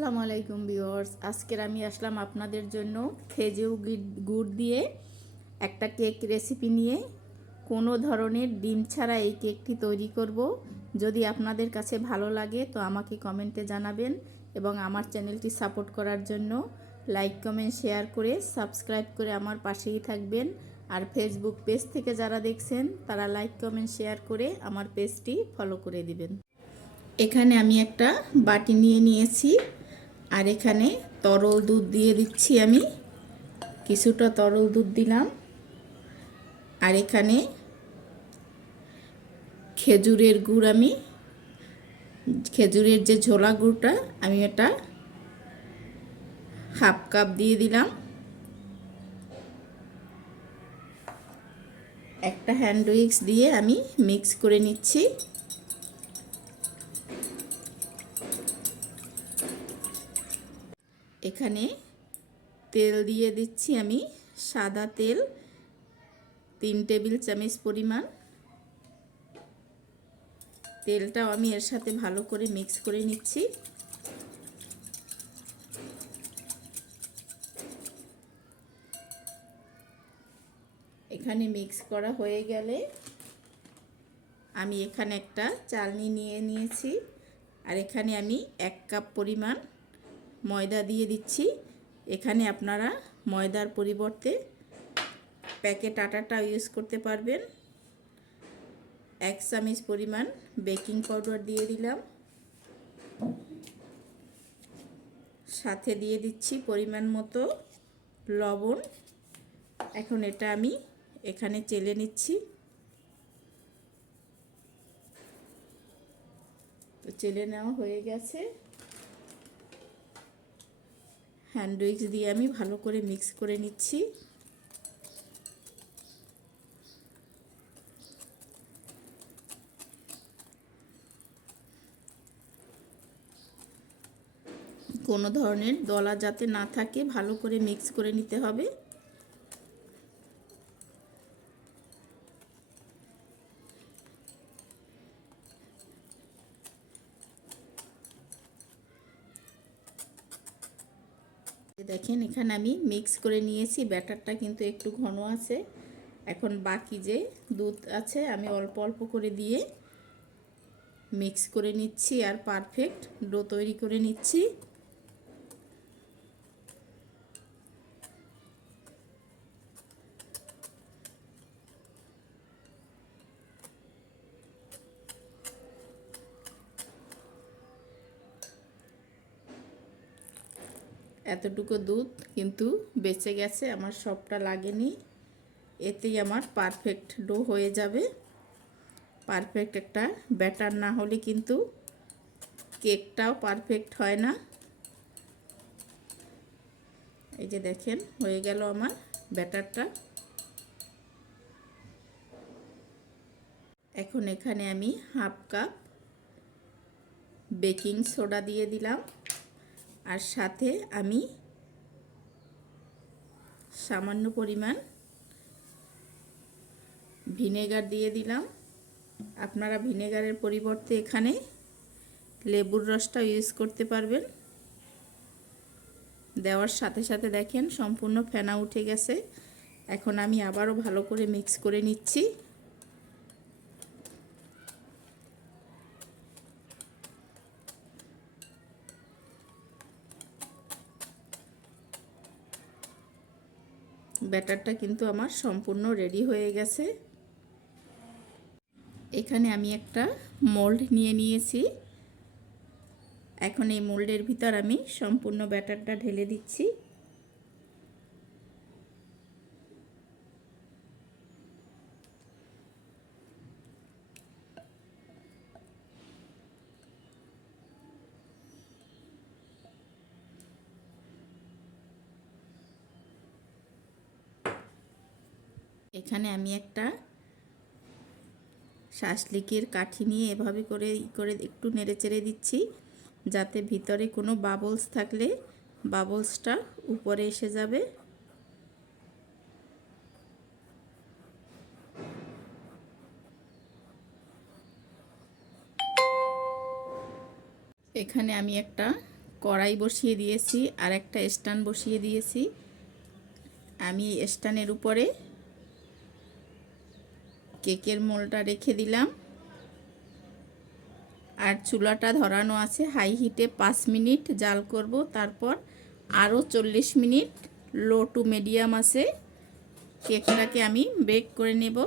আসসালামু আলাইকুম ভিউয়ার্স। আজকের আমি আসলাম আপনাদের জন্য খেজুর গি- গুড় দিয়ে একটা কেক রেসিপি নিয়ে। কোনো ধরনের ডিম ছাড়া এই কেকটি তৈরি করব। যদি আপনাদের কাছে ভালো লাগে তো আমাকে কমেন্টে জানাবেন এবং আমার চ্যানেলটি সাপোর্ট করার জন্য লাইক, কমেন্ট, শেয়ার করে সাবস্ক্রাইব করে আমার পাশেই থাকবেন। আর ফেসবুক পেজ থেকে যারা দেখছেন, তারা লাইক, কমেন্ট, শেয়ার করে আমার পেজটি ফলো করে দিবেন। এখানে আমি একটা বাটি নিয়ে নিয়েছি। আর এখানে তরল দুধ দিয়ে দিচ্ছি আমি। কিছুটা তরল দুধ দিলাম। আর এখানে খেজুরের গুড় আমি, খেজুরের যে ঝোলা গুড়টা, আমি এটা হাফ কাপ দিয়ে দিলাম। একটা হ্যান্ড উইক্স দিয়ে আমি মিক্স করে নিচ্ছি। এখানে তেল দিয়ে দিচ্ছি আমি সাদা তেল, তিন টেবিল চামচ পরিমাণ। তেলটাও আমি এর সাথে ভালো করে মিক্স করে নিচ্ছি। এখানে মিক্স করা হয়ে গেলে আমি এখানে একটা চালনি নিয়ে নিয়েছি। আর এখানে আমি এক কাপ পরিমাণ ময়দা দিয়ে দিচ্ছি। এখানে আপনারা ময়দার পরিবর্তে প্যাকেট আটাটা ইউজ করতে পারবেন। এক চামচ পরিমাণ বেকিং পাউডার দিয়ে দিলাম। সাথে দিয়ে দিচ্ছি পরিমাণ মতো লবণ। এখন এটা আমি এখানে চেলে নিচ্ছি। তো চেলে নেওয়া হয়ে গেছে। হ্যান্ড দিয়ে আমি ভালো করে মিক্স করে নিচ্ছি। কোনো ধরনের দলা যাতে না থাকে, ভালো করে মিক্স করে নিতে হবে। দেখেন, এখানে আমি মিক্স করে নিয়েছি, ব্যাটারটা কিন্তু একটু ঘন আছে। এখন বাকি যে দুধ আছে, আমি অল্প অল্প করে দিয়ে মিক্স করে নিচ্ছি আর পারফেক্ট ডো তৈরি করে নিচ্ছি। এতটুকু দুধ কিন্তু বেঁচে গেছে, আমার সবটা লাগেনি। এতেই আমার পারফেক্ট ডো হয়ে যাবে। পারফেক্ট একটা ব্যাটার না হলে কিন্তু কেকটাও পারফেক্ট হয় না। এই যে দেখেন, হয়ে গেল আমার ব্যাটারটা। এখন এখানে আমি হাফ কাপ বেকিং সোডা দিয়ে দিলাম। আর সাথে আমি সামান্য পরিমাণ ভিনেগার দিয়ে দিলাম। আপনারা ভিনেগারের পরিবর্তে এখানে লেবুর রসটা ইউজ করতে পারবেন। দেওয়ার সাথে সাথে দেখেন সম্পূর্ণ ফেনা উঠে গেছে। এখন আমি আবারও ভালো করে মিক্স করে নিচ্ছি। ব্যাটারটা কিন্তু আমার সম্পূর্ণ রেডি হয়ে গেছে। এখানে আমি একটা মোল্ড নিয়ে নিয়েছি। এখন এই মোল্ডের ভিতর আমি সম্পূর্ণ ব্যাটারটা ঢেলে দিচ্ছি। এখানে আমি একটা শাসলিকের কাঠি নিয়ে এভাবে করে করে একটু নেড়ে চেড়ে দিচ্ছি, যাতে ভিতরে কোনো বাবলস থাকলে বাবলসটা উপরে এসে যাবে। এখানে আমি একটা কড়াই বসিয়ে দিয়েছি আর একটা স্ট্যান্ড বসিয়ে দিয়েছি। আমি স্ট্যান্ডের উপরে কেকের মোলটা রেখে দিলাম। আর চুলাটা ধরানো আছে হাই হিটে পাঁচ মিনিট জাল করব। তারপর আরও চল্লিশ মিনিট লো টু মিডিয়াম আছে কেকটাকে আমি বেক করে নেব।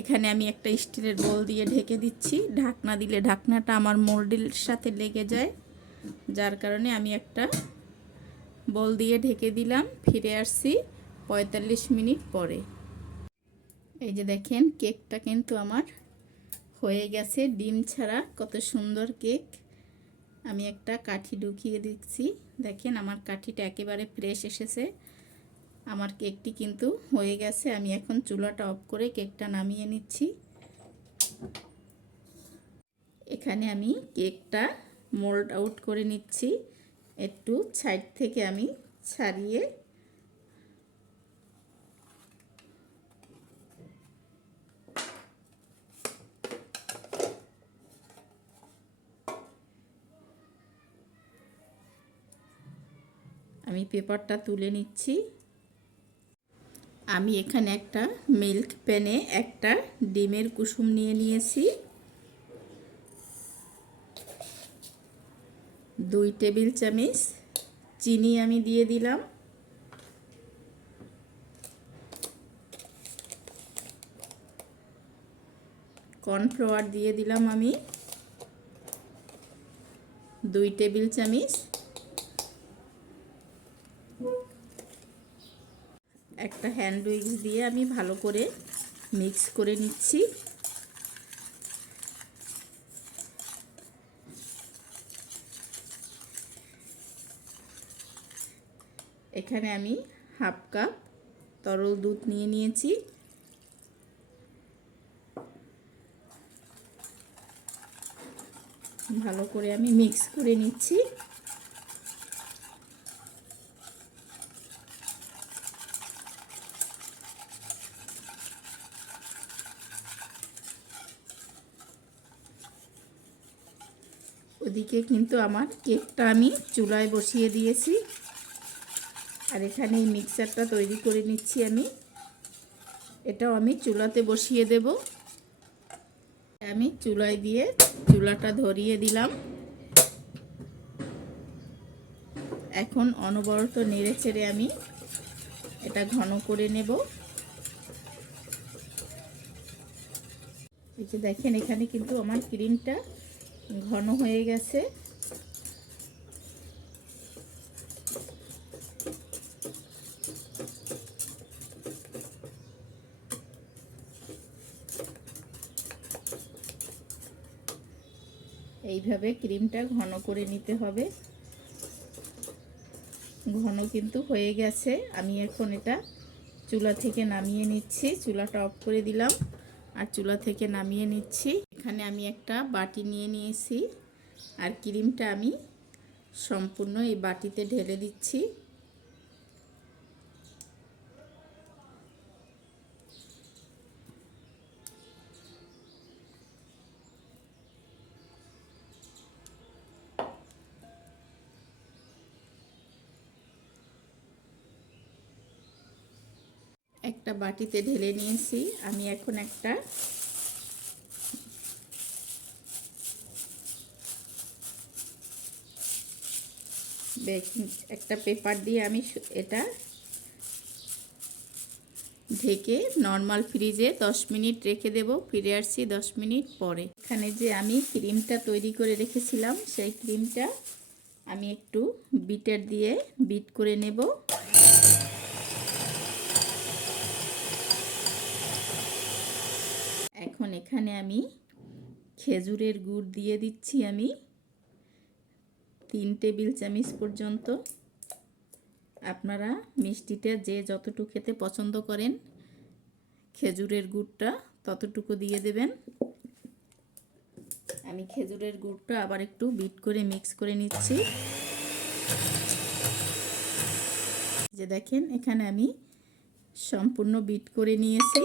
এখানে আমি একটা স্টিলের বোল দিয়ে ঢেকে দিচ্ছি। ঢাকনা দিলে ঢাকনাটা আমার মোল্ডের সাথে লেগে যায়। যার কারণে আমি একটা বল দিয়ে ঢেকে দিলাম। ফিরে আসছি পঁয়তাল্লিশ মিনিট পরে। এই যে দেখেন, কেকটা কিন্তু আমার হয়ে গেছে। ডিম ছাড়া কত সুন্দর কেক। আমি একটা কাঠি ঢুকিয়ে দিচ্ছি। দেখেন, আমার কাঠিটা একেবারে ফ্রেশ এসেছে। আমার কেকটি কিন্তু হয়ে গেছে। আমি এখন চুলাটা অফ করে কেকটা নামিয়ে নিচ্ছি। এখানে আমি কেকটা মোল্ড আউট করে নিচ্ছি। একটু সাইড থেকে আমি ছাড়িয়ে আমি পেপারটা তুলে নিচ্ছি। আমি এখানে একটা মিল্ক প্যানে একটা ডিমের কুসুম নিয়ে নিয়েছি। দুই টেবিল চামচ চিনি আমি দিয়ে দিলাম। কর্নফ্লাওয়ার দিয়ে দিলাম আমি। দুই টেবিল চামচ একটা হ্যান্ড উইক্স দিয়ে আমি ভালো করে মিক্স করে নিচ্ছি। এখানে আমি হাফ কাপ তরল দুধ নিয়ে নিয়েছি। ভালো করে আমি মিক্স করে নিচ্ছি। ওদিকে কিন্তু আমার কেকটা আমি চুলায় বসিয়ে দিয়েছি। আর এখানে এই মিক্সারটা তৈরি করে নিচ্ছি আমি। এটাও আমি চুলাতে বসিয়ে দেব। আমি চুলায় দিয়ে চুলাটা ধরিয়ে দিলাম। এখন অনবরত নেড়ে চেড়ে আমি এটা ঘন করে নেব। এই যে দেখেন, এখানে কিন্তু আমার ক্রিমটা ঘন হয়ে গেছে। এইভাবে ক্রিমটা ঘন করে নিতে হবে। ঘন কিন্তু হয়ে গেছে। আমি এখন এটা চুলা থেকে নামিয়ে নিচ্ছি। চুলাটা অফ করে দিলাম। আর চুলা থেকে নামিয়ে নিচ্ছি। এখানে আমি একটা বাটি নিয়ে নিয়েছি। আর ক্রিমটা আমি সম্পূর্ণ এই বাটিতে ঢেলে দিচ্ছি। একটা বাটিতে ঢেলে নিয়েছি। আমি এখন একটা বেকিং, একটা পেপার দিয়ে আমি এটা ঢেকে নর্মাল ফ্রিজে 10 মিনিট রেখে দেব। ফিরে আসছি 10 মিনিট পরে। এখানে যে আমি ক্রিমটা তৈরি করে রেখেছিলাম, সেই ক্রিমটা আমি একটু বিটার দিয়ে বিট করে নেব। এখন আমি খেজুরের গুড় দিয়ে দিচ্ছি আমি তিন টেবিল চামচ পর্যন্ত। আপনারা মিষ্টিটা যে যতটুকু খেতে পছন্দ করেন, খেজুরের গুড়টা ততটুকু দিয়ে দেবেন। আমি খেজুরের গুড়টা আবার একটু বিট করে মিক্স করে নিচ্ছি। যে দেখেন, এখানে আমি সম্পূর্ণ বিট করে নিয়েছি।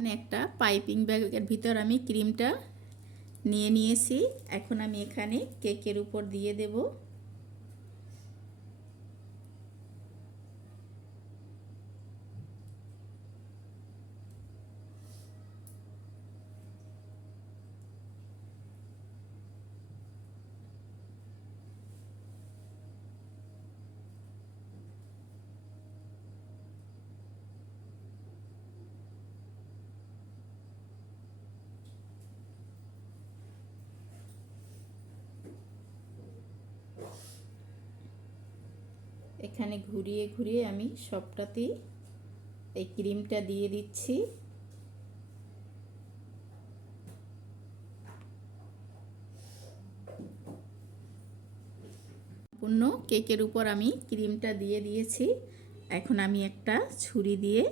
এখানে একটা পাইপিং ব্যাগের ভিতর আমি ক্রিমটা নিয়ে নিয়েছি। এখন আমি এখানে কেকের উপর দিয়ে দেব। এখানে ঘুরিয়ে ঘুরিয়ে আমি সবটাতেই এই ক্রিমটা দিয়ে দিচ্ছি। পূর্ণ কেকের উপর আমি ক্রিমটা দিয়ে দিয়েছি। এখন আমি একটা ছুরি দিয়ে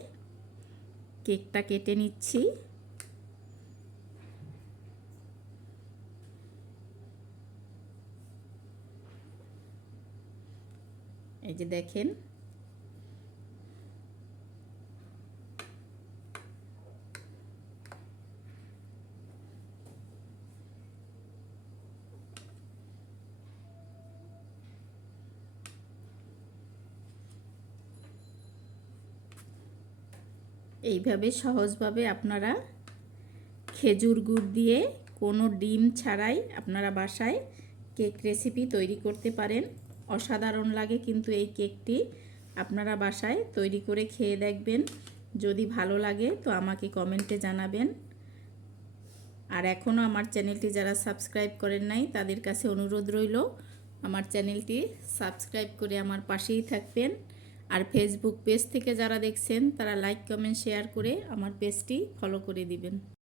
কেকটা কেটে নিচ্ছি। এই যে দেখেন। এইভাবে সহজভাবে আপনারা খেজুর গুড় দিয়ে কোনো ডিম ছাড়াই আপনারা বাসায় কেক রেসিপি তৈরি করতে পারেন। অসাধারণ লাগে কিন্তু এই কেকটি। আপনারা বাসায় তৈরি করে খেয়ে দেখবেন। যদি ভালো লাগে তো আমাকে কমেন্টে জানাবেন। আর এখনও আমার চ্যানেলটি যারা সাবস্ক্রাইব করেন নাই, তাদের কাছে অনুরোধ রইল, আমার চ্যানেলটি সাবস্ক্রাইব করে আমার পাশেই থাকবেন। আর ফেসবুক পেজ থেকে যারা দেখছেন, তারা লাইক কমেন্ট শেয়ার করে আমার পেজটি ফলো করে দিবেন।